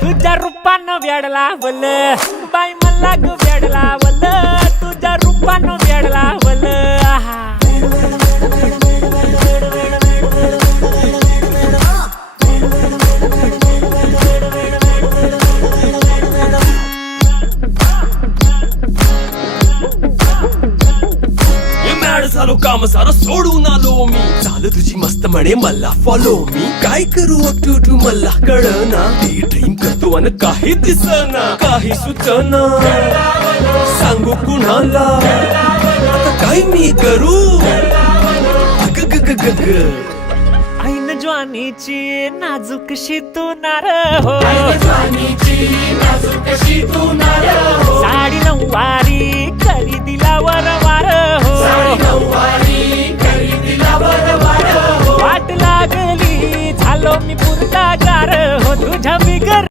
तुझ्या रूपानं वेडला वल बाई मला ग वेडला वल तुझ्या रूपानं वेडला वल झालो काम सारा सोडून आलो मी झालं तुझी मस्त म्हणे मला फॉलो मी काय करू अक्टू मला कळना ते ड्रीम करतो आणि काही दिसना काही सुचना सांगू कुणाला आता काय मी करू अग ग ग ग ग ऐन ज्वानीची नाजूकशी तू नार हो साडी नऊवारी करी दिला वरवार हो वाट लागली झालो मी पुरता गार हो तुझ्या बिगर